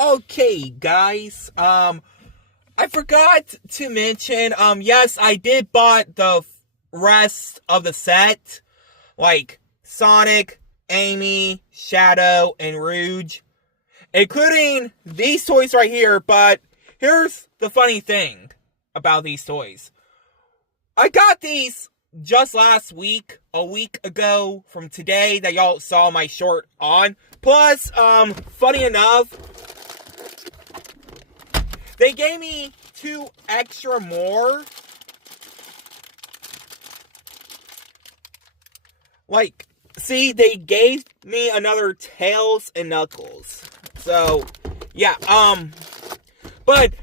Okay, guys, I forgot to mention, yes, I did bought the rest of the set, like Sonic, Amy, Shadow, and Rouge, including these toys right here, but here's the funny thing about these toys. I got these just last week, a week ago from today that y'all saw my short on. Plus, funny enough, they gave me 2 extra more. Like, see, they gave me another Tails and Knuckles. So, yeah, but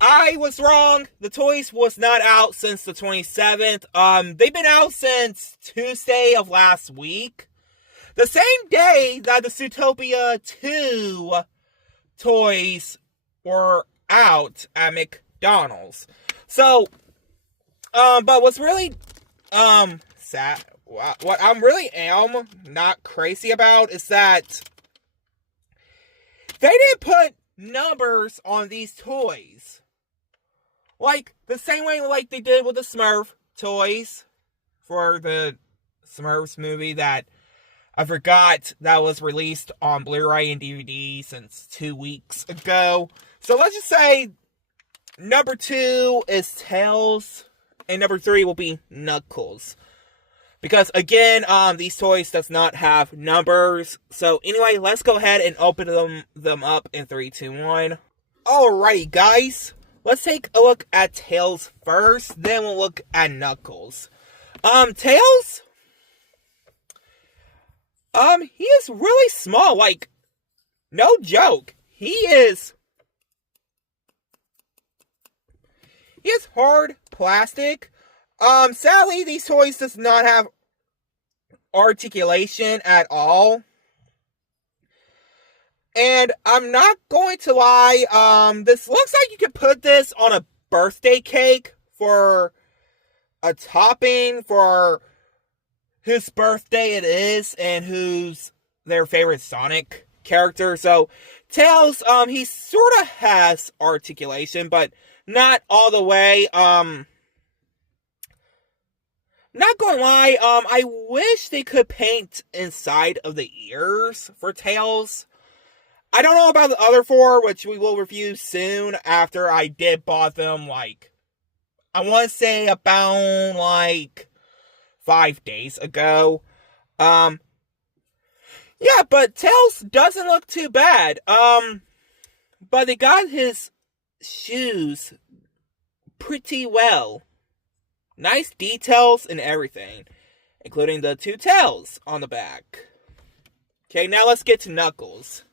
I was wrong. The toys was not out since the 27th. They've been out since Tuesday of last week. The same day that the Zootopia 2 toys were out at McDonald's. So, but what's really, sad, what I'm really am not crazy about is that they didn't put numbers on these toys. Like, the same way like they did with the Smurf toys for the Smurfs movie that I forgot that was released on Blu-ray and DVD since 2 weeks ago. So let's just say number 2 is Tails and number 3 will be Knuckles. Because again, these toys does not have numbers. So anyway, let's go ahead and open them up in 3, 2, 1. Alrighty, guys. Let's take a look at Tails first, then we'll look at Knuckles. Tails, he is really small, like, no joke. He is hard plastic. Sadly, these toys does not have articulation at all. And I'm not going to lie, this looks like you could put this on a birthday cake for a topping for whose birthday it is and who's their favorite Sonic character. So, Tails, he sort of has articulation, but not all the way. Not gonna lie, I wish they could paint inside of the ears for Tails. I don't know about the other 4, which we will review soon after I did bought them, like, I want to say about, like, 5 days ago. Yeah, but Tails doesn't look too bad. But they got his shoes pretty well. Nice details and everything, including the 2 tails on the back. Okay, now let's get to Knuckles.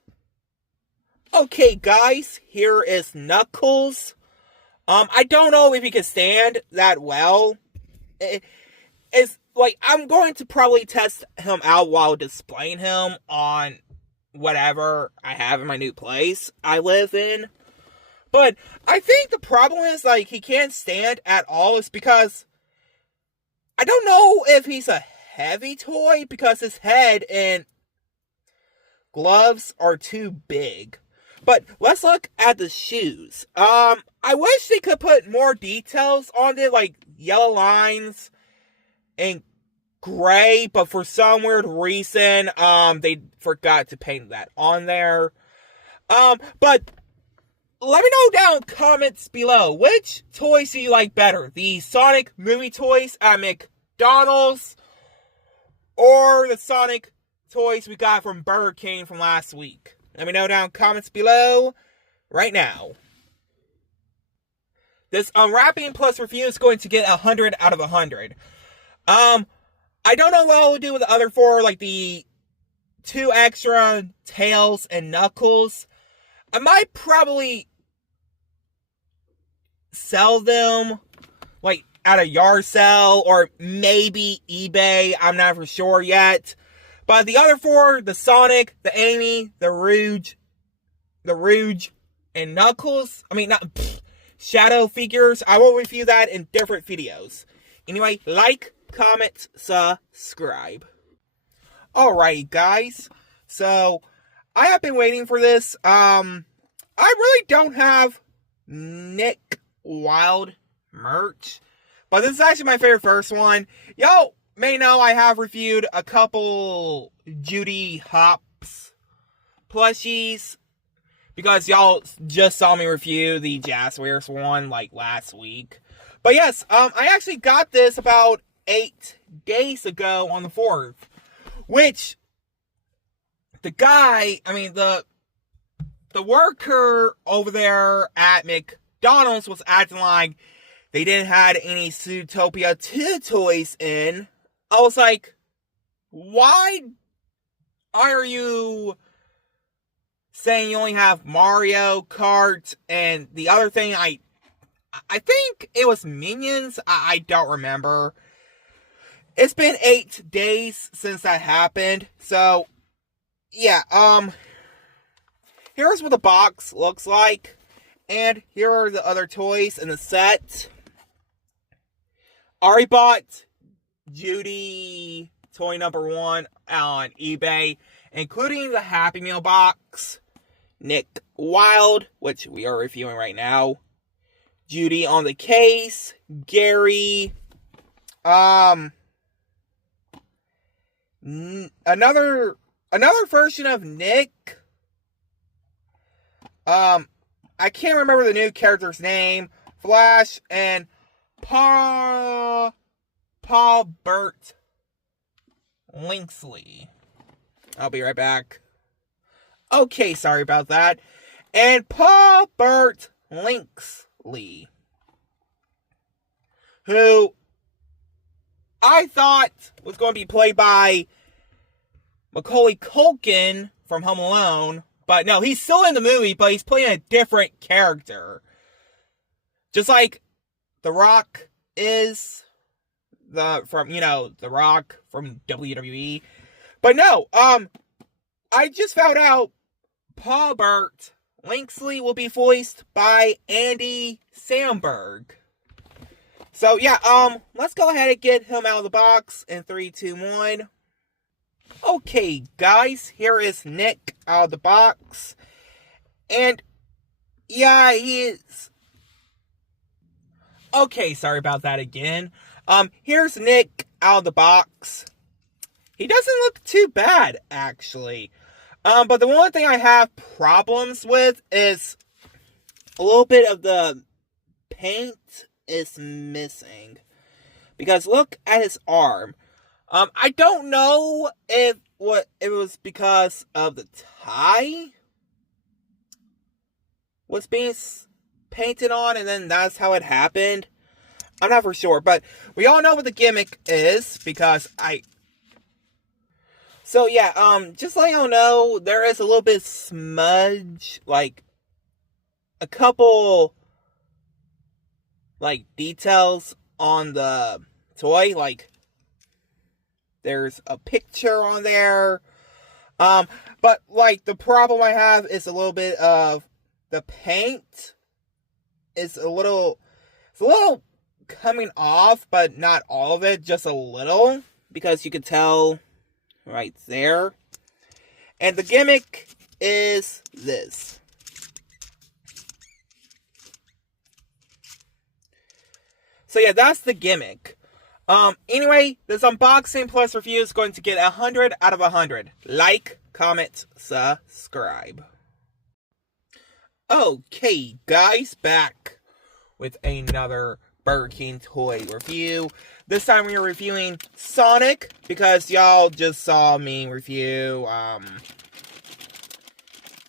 Okay, guys, here is Knuckles. I don't know if he can stand that well. It's like, I'm going to probably test him out while displaying him on whatever I have in my new place I live in. But I think the problem is, like, he can't stand at all is because I don't know if he's a heavy toy because his head and gloves are too big. But let's look at the shoes. I wish they could put more details on it, like yellow lines and gray, but for some weird reason, they forgot to paint that on there. But let me know down in comments below, which toys do you like better? The Sonic movie toys at McDonald's or the Sonic toys we got from Burger King from last week? Let me know down in comments below right now. This unwrapping plus review is going to get 100 out of 100. I don't know what I'll do with the other 4, like the 2 extra Tails and Knuckles. I might probably sell them, like, at a yard sale or maybe eBay. I'm not for sure yet. But the other 4, the Sonic, the Amy, the Rouge, and Knuckles, Shadow figures, I will review that in different videos. Anyway, like, comment, subscribe. Alright, guys. So, I have been waiting for this. I really don't have Nick Wilde merch, but this is actually my favorite first one. Y'all may know I have reviewed a couple Judy Hopps plushies, because y'all just saw me review the Jazzwares one like last week. But yes, I actually got this about 8 days ago on the 4th, which the guy, the worker over there at McDonald's was acting like they didn't have any Zootopia 2 toys in. I was like, why are you saying you only have Mario Kart and the other thing? I think it was Minions. I don't remember. It's been 8 days since that happened. So, yeah, here's what the box looks like. And here are the other toys in the set. Already bought Judy toy number 1 on eBay, including the Happy Meal box. Nick Wilde, which we are reviewing right now. Judy on the case. Gary. Another version of Nick. I can't remember the new character's name. Flash and Paul Bert Linksley. I'll be right back. Okay, sorry about that. And Paul Bert Linksley, who I thought was going to be played by Macaulay Culkin from Home Alone. But no, he's still in the movie, but he's playing a different character. Just like The Rock is The Rock from WWE. But no, I just found out Paul Bert Linksley will be voiced by Andy Samberg. So yeah, let's go ahead and get him out of the box in 3, 2, 1. Okay, guys, here is Nick out of the box. And yeah, he is. Okay, sorry about that again. Here's Nick out of the box. He doesn't look too bad, actually. But the one thing I have problems with is a little bit of the paint is missing. Because look at his arm. I don't know if it was because of the tie was being painted on, and then that's how it happened. I'm not for sure, but we all know what the gimmick is, because So yeah, just letting y'all know, there is a little bit of smudge, like a couple like details on the toy, like there's a picture on there. But like the problem I have is a little bit of the paint is a little coming off, but not all of it, just a little, because you could tell right there. And the gimmick is this. So yeah, that's the gimmick. Anyway, this unboxing plus review is going to get 100 out of 100. Like, comment, subscribe. Okay, guys, back with another Burger King toy review. This time we are reviewing Sonic, because y'all just saw me review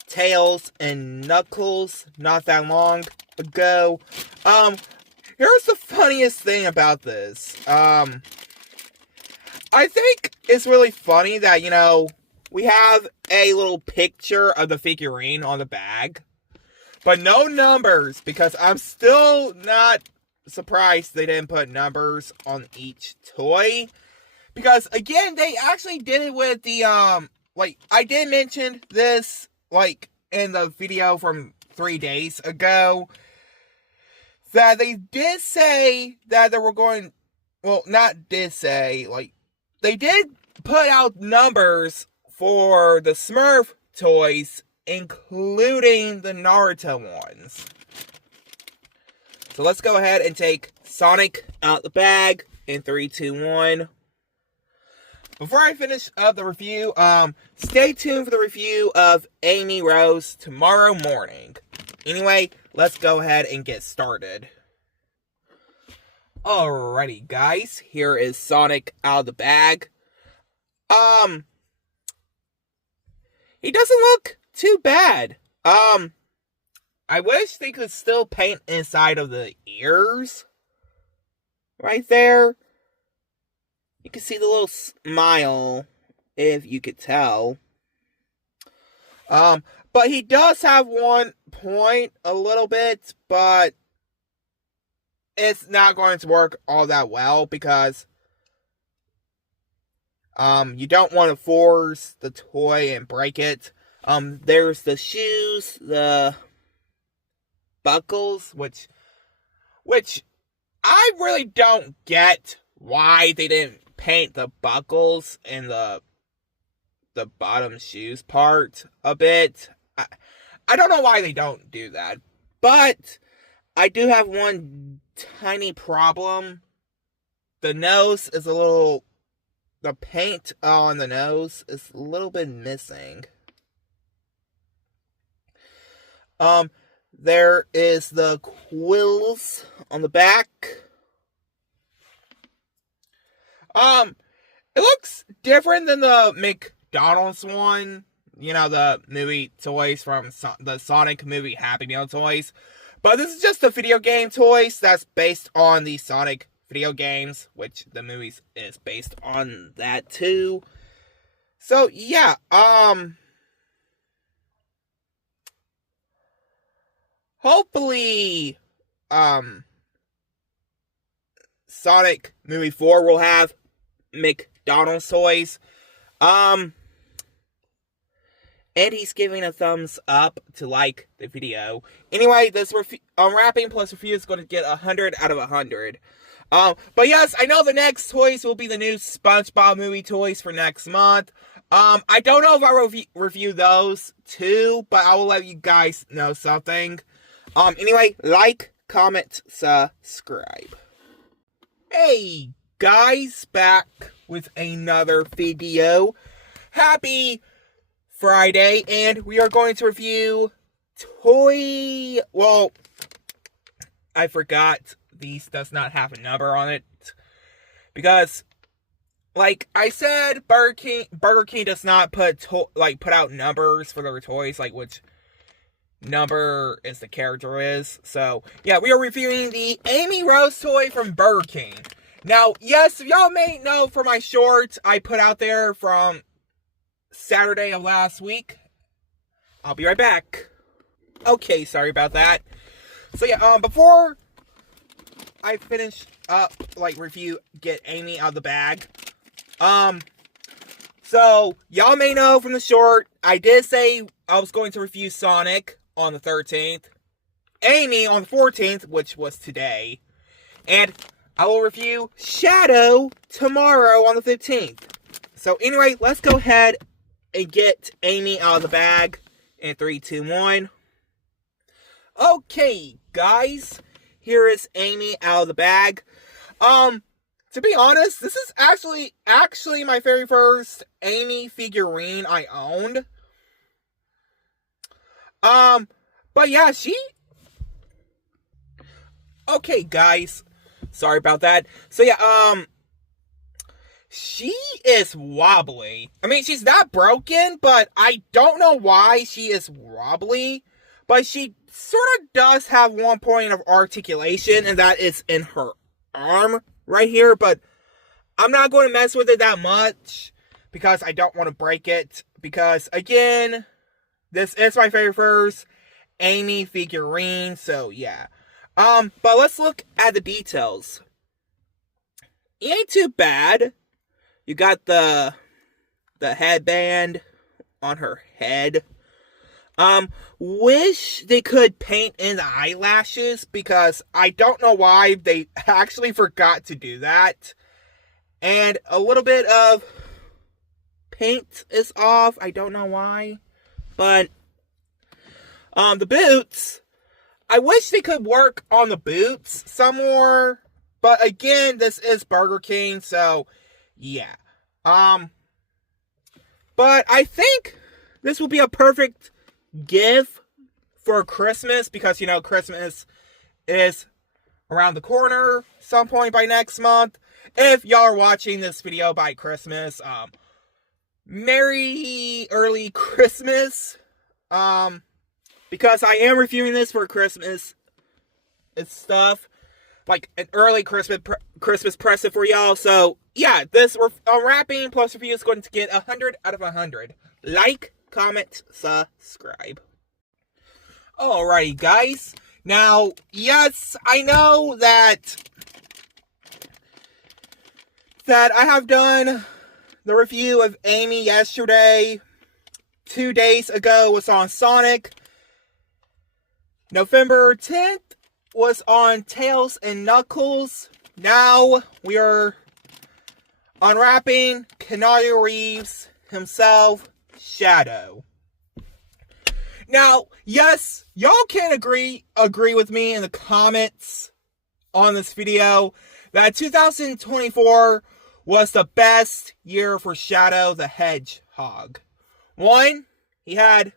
Tails and Knuckles not that long ago. Here's the funniest thing about this. I think it's really funny that, we have a little picture of the figurine on the bag, but no numbers, because I'm still not surprised they didn't put numbers on each toy. Because, again, they actually did it with the, I did mention this, in the video from 3 days ago, that they did say that they were going, they did put out numbers for the Smurf toys including the Naruto ones. So let's go ahead and take Sonic out the bag in 3, 2, 1. Before I finish up the review, stay tuned for the review of Amy Rose tomorrow morning. Anyway, let's go ahead and get started. Alrighty, guys, here is Sonic out of the bag. He doesn't look too bad. I wish they could still paint inside of the ears. Right there. You can see the little smile, if you could tell. But he does have one point a little bit, but it's not going to work all that well because you don't want to force the toy and break it. There's the shoes, the buckles, which I really don't get why they didn't paint the buckles and the bottom shoes part a bit. I don't know why they don't do that, but I do have one tiny problem. The nose is the paint on the nose is a little bit missing. There is the quills on the back. It looks different than the McDonald's one. You know, the movie toys from the Sonic movie Happy Meal toys. But this is just the video game toys that's based on the Sonic video games, which the movie is based on that too. So, yeah, hopefully, Sonic Movie 4 will have McDonald's toys. And he's giving a thumbs up to like the video. Anyway, this unwrapping plus review is going to get 100 out of 100. But yes, I know the next toys will be the new SpongeBob movie toys for next month. I don't know if I'll review those too, but I will let you guys know something. Anyway, like, comment, subscribe. Hey guys, back with another video. Happy Friday, and we are going to review well, I forgot these does not have a number on it, because, like I said, Burger King does not put out numbers for their toys, like which number is the character is. So, yeah, we are reviewing the Amy Rose toy from Burger King. Now, yes, y'all may know from my short I put out there from Saturday of last week. I'll be right back. Okay, sorry about that. So yeah, before I finish up, review, get Amy out of the bag. So, y'all may know from the short, I did say I was going to review Sonic on the 13th. Amy on the 14th, which was today. And I will review Shadow tomorrow on the 15th. So anyway, let's go ahead and get Amy out of the bag in 3, 2, 1. Okay, guys, here is Amy out of the bag. To be honest, this is actually my very first Amy figurine I owned. But yeah, okay, guys, sorry about that. So yeah, she is wobbly. I mean, she's not broken, but I don't know why she is wobbly. But she sort of does have one point of articulation, and that is in her arm right here. But I'm not going to mess with it that much because I don't want to break it. Because, again, this is my very first Amy figurine, so yeah. But let's look at the details. It ain't too bad. You got the headband on her head. Wish they could paint in the eyelashes, because I don't know why they actually forgot to do that. And a little bit of paint is off. I don't know why. But The boots, I wish they could work on the boots some more. But again, this is Burger King, so yeah. But I think this will be a perfect gift for Christmas because, you know, Christmas is around the corner some point by next month. If y'all are watching this video by Christmas, Merry early Christmas. Because I am reviewing this for Christmas. It's stuff like an early Christmas present for y'all. So yeah, this unwrapping plus review is going to get 100 out of 100. Like, comment, subscribe. Alrighty, guys. Now, yes, I know that I have done the review of Amy yesterday. 2 days ago was on Sonic. November 10th was on Tails and Knuckles. Now we are unwrapping Keanu Reeves himself, Shadow. Now, yes, y'all can agree with me in the comments on this video that 2024 was the best year for Shadow the Hedgehog. One, he had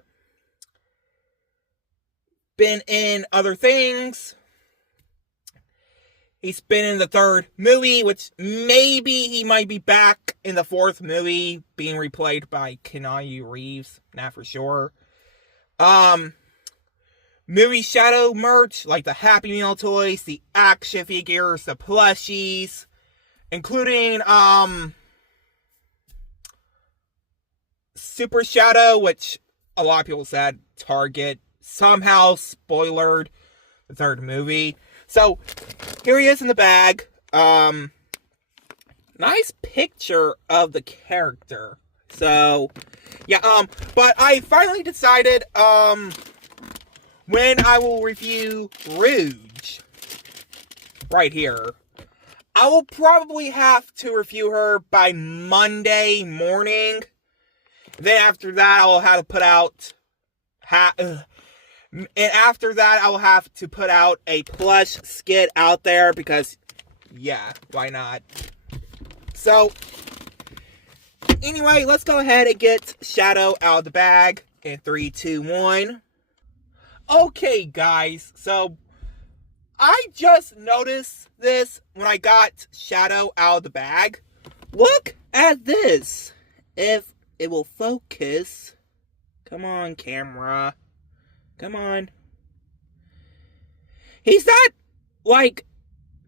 been in other things. He's been in the 3rd movie, which maybe he might be back in the 4th movie, being replayed by Keanu Reeves. Not for sure. Movie Shadow merch, like the Happy Meal toys, the action figures, the plushies, including, Super Shadow, which a lot of people said Target somehow spoilered the 3rd movie. So, here he is in the bag. Nice picture of the character. So, yeah, but I finally decided, when I will review Rouge, right here, I will probably have to review her by Monday morning. Then after that, I will have to put out, and after that, I will have to put out a plush skit out there because, yeah, why not? So, anyway, let's go ahead and get Shadow out of the bag in 3, 2, 1. Okay, guys, so I just noticed this when I got Shadow out of the bag. Look at this. If it will focus. Come on, camera. Come on. He's not, like,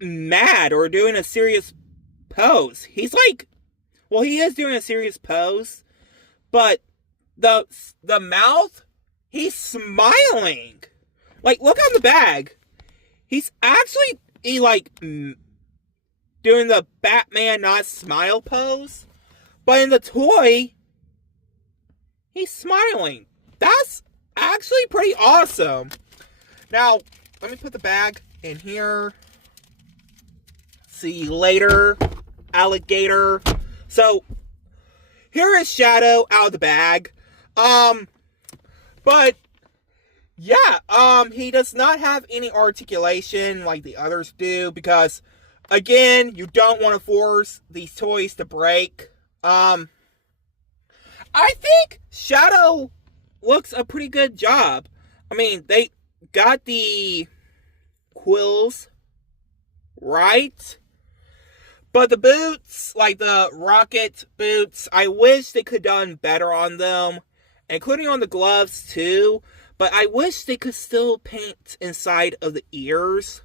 mad or doing a serious pose. He's like, well, he is doing a serious pose, but the mouth, he's smiling. Like, look on the bag. He's actually, doing the Batman not smile pose, but in the toy, he's smiling. That's actually pretty awesome. Now, let me put the bag in here. See you later, alligator. So, here is Shadow out of the bag. But, yeah, he does not have any articulation like the others do, because, again, you don't want to force these toys to break. I think Shadow looks a pretty good job. I mean, they got the quills right, but the boots, like the rocket boots, I wish they could have done better on them, including on the gloves too, but I wish they could still paint inside of the ears.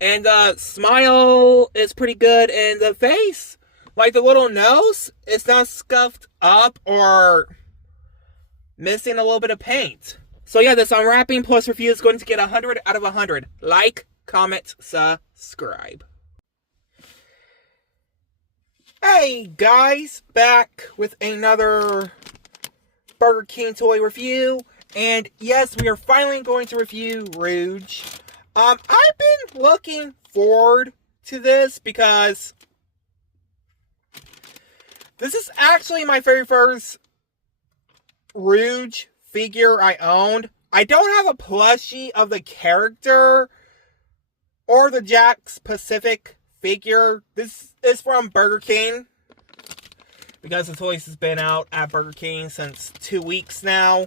And the smile is pretty good, and the face, like the little nose, it's not scuffed up or missing a little bit of paint. So yeah, this unwrapping plus review is going to get 100 out of 100. Like, comment, subscribe. Hey guys, back with another Burger King toy review. And yes, we are finally going to review Rouge. I've been looking forward to this because this is actually my very first Rouge figure I owned. I don't have a plushie of the character or the Jack's Pacific figure. This is from Burger King, because the toys has been out at Burger King since 2 weeks now.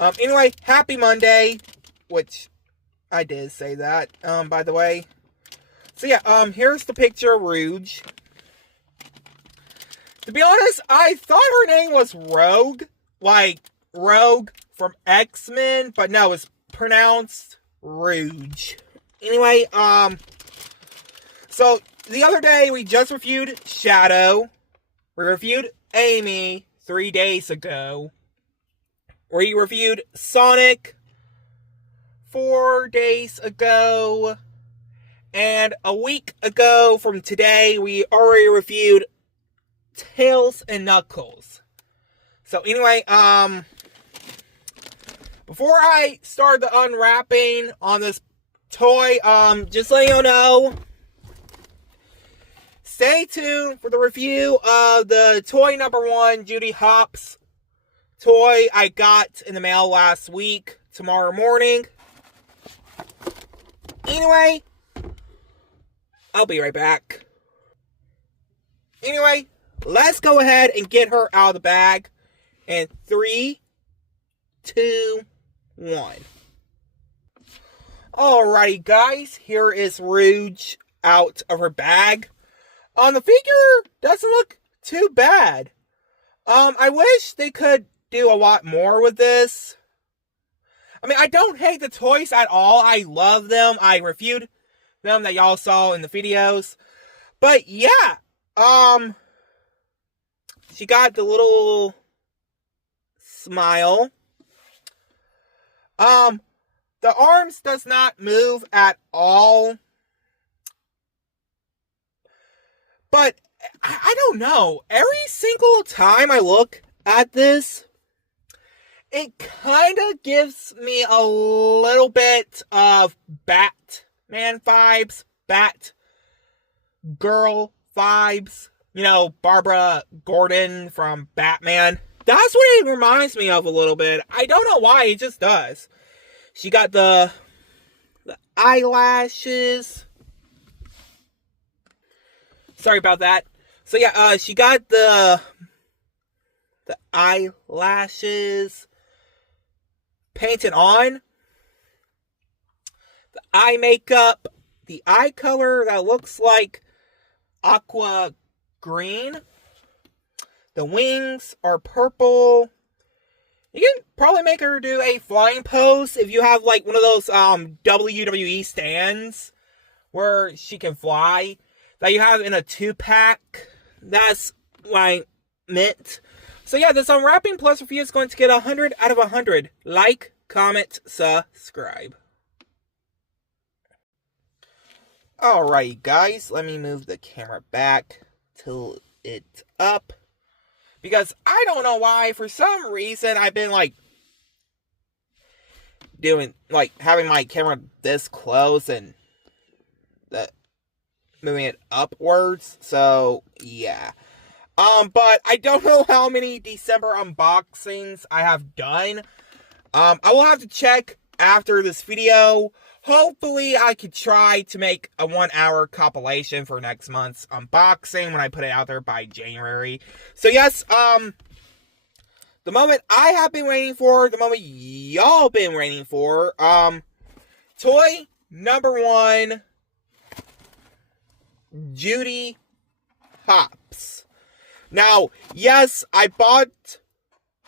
Anyway, happy Monday, which I did say that, by the way. So yeah, here's the picture of Rouge. To be honest, I thought her name was Rogue, like Rogue from X-Men, but no, it's pronounced Rouge. Anyway, so the other day we just reviewed Shadow. We reviewed Amy 3 days ago. We reviewed Sonic 4 days ago. And a week ago from today, we already reviewed Tails and Knuckles. So anyway, before I start the unwrapping on this toy, just letting you know, stay tuned for the review of the toy number 1, Judy Hopps toy I got in the mail last week, tomorrow morning. Anyway, I'll be right back. Anyway, let's go ahead and get her out of the bag. And 3, 2, 1. Alrighty, guys. Here is Rouge out of her bag. The figure doesn't look too bad. I wish they could do a lot more with this. I mean, I don't hate the toys at all. I love them. I reviewed them that y'all saw in the videos. But yeah, she got the little smile. The arms does not move at all. But I don't know. Every single time I look at this, it kind of gives me a little bit of Batman vibes, Batgirl vibes. You know, Barbara Gordon from Batman. That's what it reminds me of a little bit. I don't know why, it just does. She got the eyelashes. Sorry about that. So yeah, she got the eyelashes painted on. The eye makeup. The eye color that looks like aqua green. The wings are purple. You can probably make her do a flying pose if you have like one of those WWE stands where she can fly that you have in a 2-pack. That's what I meant. So yeah, this unwrapping plus review is going to get 100 out of 100. Like, comment, subscribe. Alright guys, let me move the camera back till it's up. Because I don't know why, for some reason, I've been like doing, like, having my camera this close and moving it upwards. So, yeah. But I don't know how many December unboxings I have done. I will have to check after this video. Hopefully, I could try to make a 1-hour compilation for next month's unboxing when I put it out there by January. So, yes, the moment I have been waiting for, the moment y'all been waiting for, toy number 1, Judy Hopps. Now, yes, I bought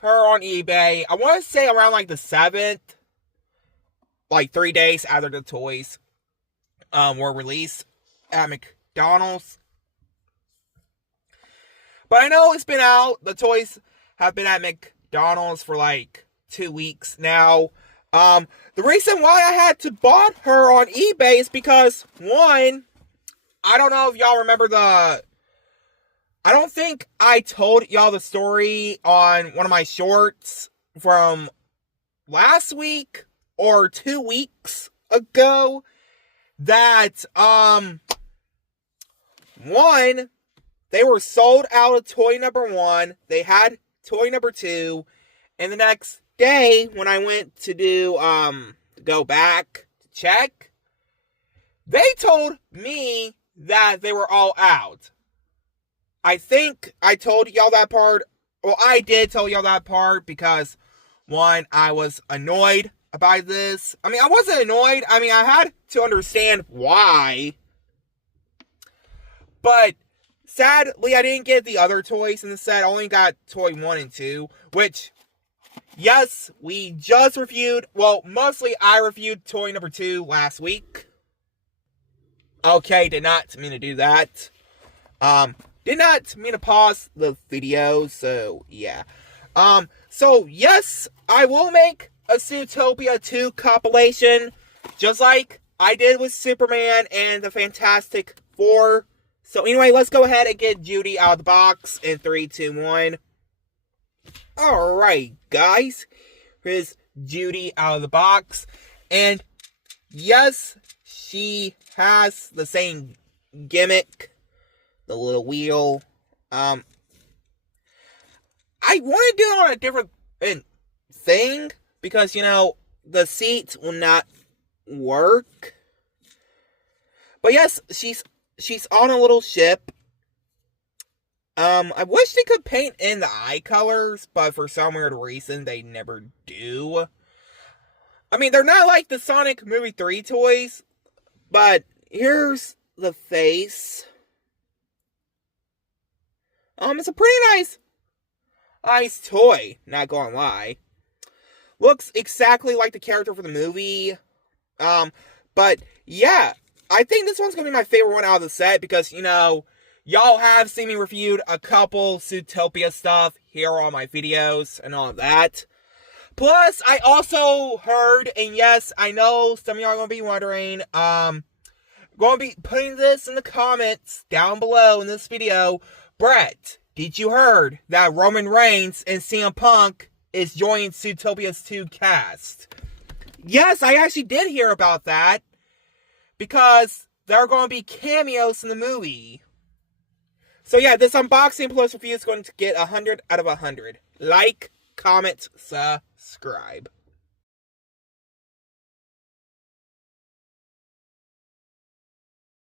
her on eBay. I want to say around like the 7th. Like 3 days after the toys were released at McDonald's. But I know it's been out. The toys have been at McDonald's for like 2 weeks now. The reason why I had to bought her on eBay is because, one, I don't know if y'all remember I don't think I told y'all the story on one of my shorts from last week or 2 weeks ago that, one, they were sold out of toy number 1, they had toy number 2, And the next day, when I went to go back to check, they told me that they were all out. I think I told y'all that part. Well, I did tell y'all that part because, one, I was annoyed about this. I mean, I wasn't annoyed. I mean, I had to understand why. But sadly, I didn't get the other toys in the set. I only got toy 1 and 2, which, yes, we just reviewed. Well, mostly I reviewed toy number 2 last week. Okay, did not mean to do that. Did not mean to pause the video, so yeah. So yes, I will make a Zootopia 2 compilation, just like I did with Superman and the Fantastic Four. So anyway, let's go ahead and get Judy out of the box in 3, 2, 1. Alright, guys. Here's Judy out of the box. And yes, she has the same gimmick. The little wheel. I want to do it on a different thing. Because, you know, the seat will not work. But yes, she's on a little ship. I wish they could paint in the eye colors, but for some weird reason, they never do. I mean, they're not like the Sonic Movie 3 toys, but here's the face. It's a pretty nice toy, not gonna lie. Looks exactly like the character for the movie. But yeah, I think this one's gonna be my favorite one out of the set because, you know, y'all have seen me reviewed a couple Zootopia stuff here on my videos and all of that. Plus, I also heard, and yes, I know some of y'all are gonna be wondering, going to be putting this in the comments down below in this video. Brett, did you heard that Roman Reigns and CM Punk is joining Zootopia's 2 cast? Yes, I actually did hear about that. Because there are going to be cameos in the movie. So yeah, this unboxing plus review is going to get 100 out of 100. Like, comment, subscribe.